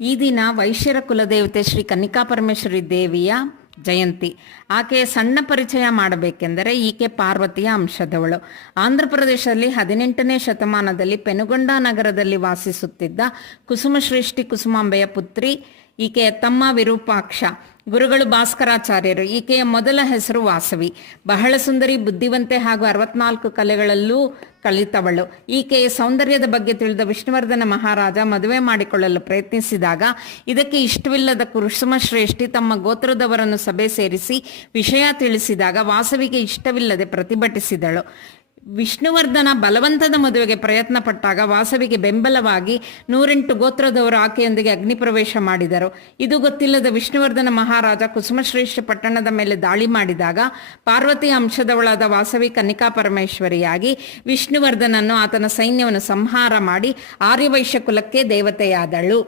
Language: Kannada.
ಈ ದಿನ ವೈಶ್ಯರ ಕುಲದೇವತೆ ಶ್ರೀ ಕನ್ನಿಕಾ ಪರಮೇಶ್ವರಿ ದೇವಿಯ ಜಯಂತಿ. ಆಕೆಯ ಸಣ್ಣ ಪರಿಚಯ ಮಾಡಬೇಕೆಂದರೆ ಈಕೆ ಪಾರ್ವತಿಯ ಅಂಶದವಳು. ಆಂಧ್ರ ಪ್ರದೇಶದಲ್ಲಿ 18ನೇ ಶತಮಾನದಲ್ಲಿ ಪೆನುಗೊಂಡ ನಗರದಲ್ಲಿ ವಾಸಿಸುತ್ತಿದ್ದ ಕುಸುಮಶ್ರೇಷ್ಠಿ ಕುಸುಮಾಂಬೆಯ ಪುತ್ರಿ. ಈಕೆಯ ತಮ್ಮ ವಿರೂಪಾಕ್ಷ. ಗುರುಗಳು ಭಾಸ್ಕರಾಚಾರ್ಯರು. ಈಕೆಯ ಮೊದಲ ಹೆಸರು ವಾಸವಿ. ಬಹಳ ಸುಂದರಿ, ಬುದ್ಧಿವಂತೆ ಹಾಗೂ 64 ಕಲೆಗಳಲ್ಲೂ ಕಲಿತವಳು. ಈಕೆಯ ಸೌಂದರ್ಯದ ಬಗ್ಗೆ ತಿಳಿದ ವಿಷ್ಣುವರ್ಧನ ಮಹಾರಾಜ ಮದುವೆ ಮಾಡಿಕೊಳ್ಳಲು ಪ್ರಯತ್ನಿಸಿದಾಗ ಇದಕ್ಕೆ ಇಷ್ಟವಿಲ್ಲದ ಕುಸುಮಶ್ರೇಷ್ಠಿ ತಮ್ಮ ಗೋತ್ರದವರನ್ನು ಸಭೆ ಸೇರಿಸಿ ವಿಷಯ ತಿಳಿಸಿದಾಗ ವಾಸವಿಗೆ ಇಷ್ಟವಿಲ್ಲದೆ ಪ್ರತಿಭಟಿಸಿದಳು. ವಿಷ್ಣುವರ್ಧನ ಬಲವಂತದ ಮದುವೆಗೆ ಪ್ರಯತ್ನ ಪಟ್ಟಾಗ ವಾಸವಿಗೆ ಬೆಂಬಲವಾಗಿ 108 ಗೋತ್ರದವರು ಆಕೆಯೊಂದಿಗೆ ಅಗ್ನಿ ಪ್ರವೇಶ ಮಾಡಿದರು. ಇದು ಗೊತ್ತಿಲ್ಲದ ವಿಷ್ಣುವರ್ಧನ ಮಹಾರಾಜ ಕುಸುಮಶ್ರೇಷ್ಠಿ ಪಟ್ಟಣದ ಮೇಲೆ ದಾಳಿ ಮಾಡಿದಾಗ ಪಾರ್ವತಿಯ ಅಂಶದವಳಾದ ವಾಸವಿ ಕನ್ನಿಕಾ ಪರಮೇಶ್ವರಿಯಾಗಿ ವಿಷ್ಣುವರ್ಧನನ್ನು ಆತನ ಸೈನ್ಯವನ್ನು ಸಂಹಾರ ಮಾಡಿ ಆರ್ಯವೈಶ್ಯ ಕುಲಕ್ಕೆ ದೇವತೆಯಾದಳು.